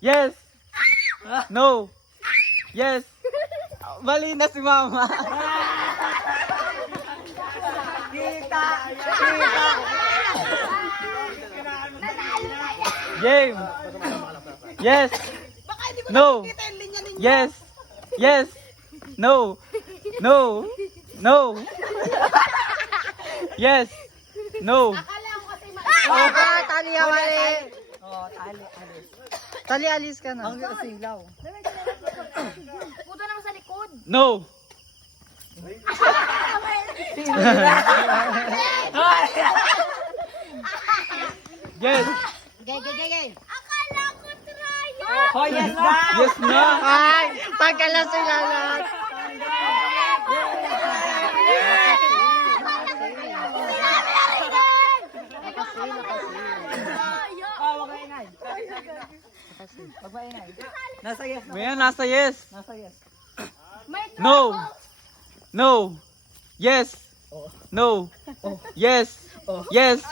Yes. No. Yes. Mali na si Mama. Game. Yes. No. Yes. Yes. No. No. No. Yes. No. Tali, mali. Oh, tali, alis. Tali, alis ka na. Ang silaw. Puto naman sa likod. No. Yes. Gay. Akala ko tryo. Oh, yes na. Yes na. Ay, pagkala sila lahat. Nasa yes. Maya, nasa yes. Nasa yes. No. No. Yes. No. Yes. Yes.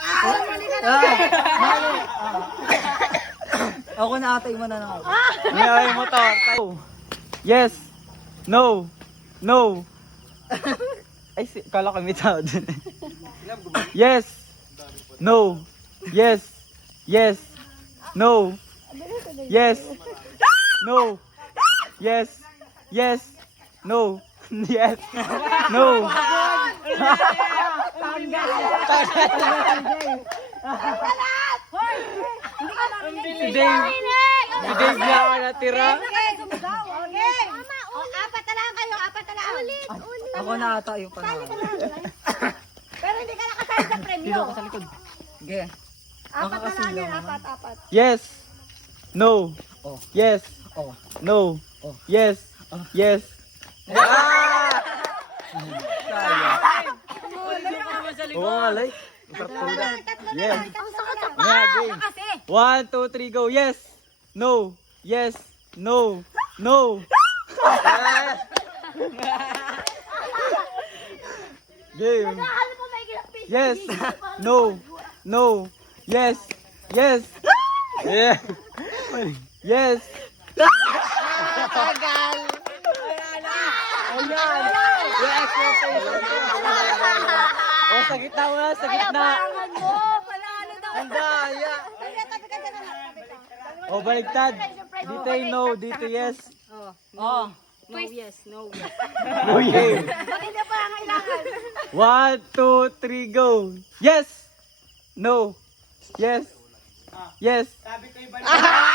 Ako na atay mo na lang ako. May ay mo to. No. Yes. No. No. Ay, kala ko may tao dun. Yes. No. Yes. Yes. No. Yes. No. Yes. Yes. No. Yes. No. Si Dave. Si Dave na ako natira. Apat na lang kayo, apat na lang. Ulit. Ako na ata yung panahon. Pero hindi ka nakasali sa premyo. Dito ko sa likod. Okay. Apat na lang yan, apat. Yes. No. Oh. Yes. Oh. No. Oh. Yes. Yes. Oo nga, like. Yes. Yeah, game. 1, 2, 3, go. Yes. No. Yes. No. No. Game. Yes. No. No. Yes. Yes. Yeah. Yes. Tagal. Ayan. Yung expectation ko. O, sa gitna mo na, sa gitna. Ang daya. O, baligtad. Dito yung no, dito yes. Oh. No, yes. Okay. Bakit na pa ang kailangan? 1, 2, 3, go. Yes. No. Yes. Yes. Ah!